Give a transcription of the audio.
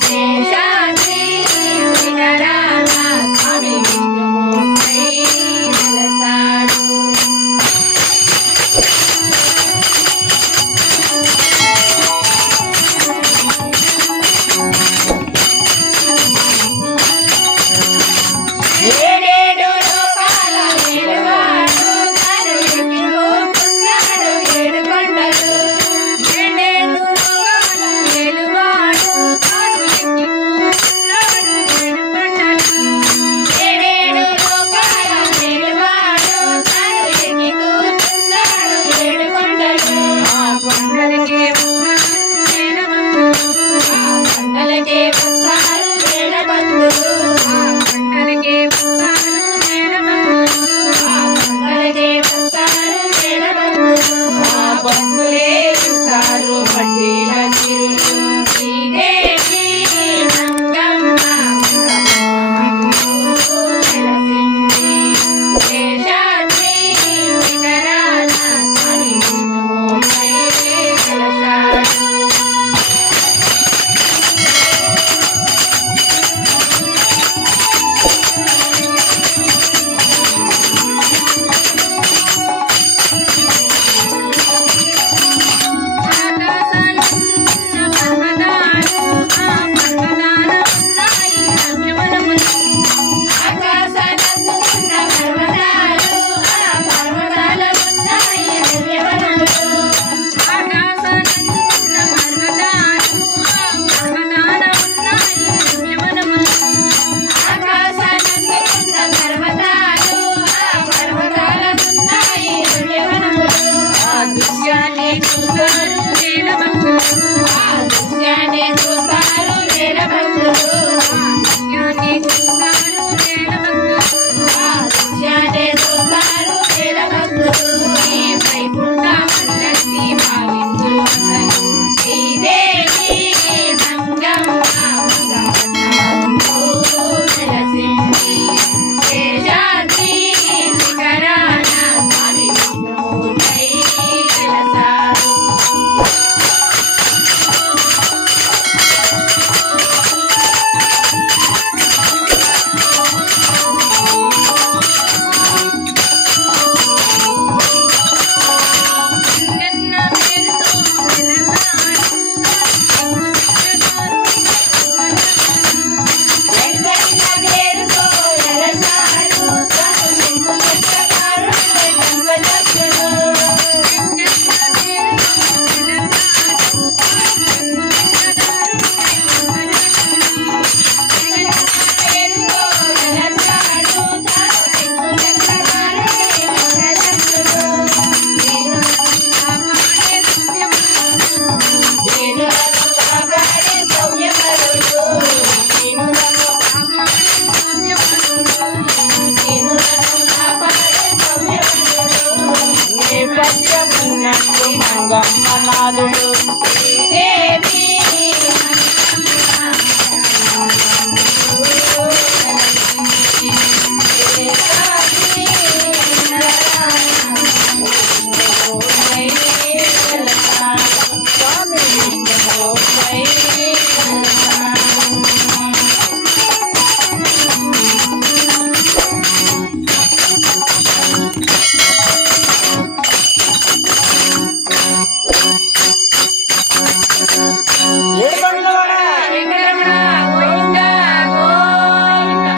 స్వామి 婚礼 దృశ్యాన్ని చూస్తారు వేల నేపథ్యమున్నట్టు మంగమ్మ నాదుడు దేవి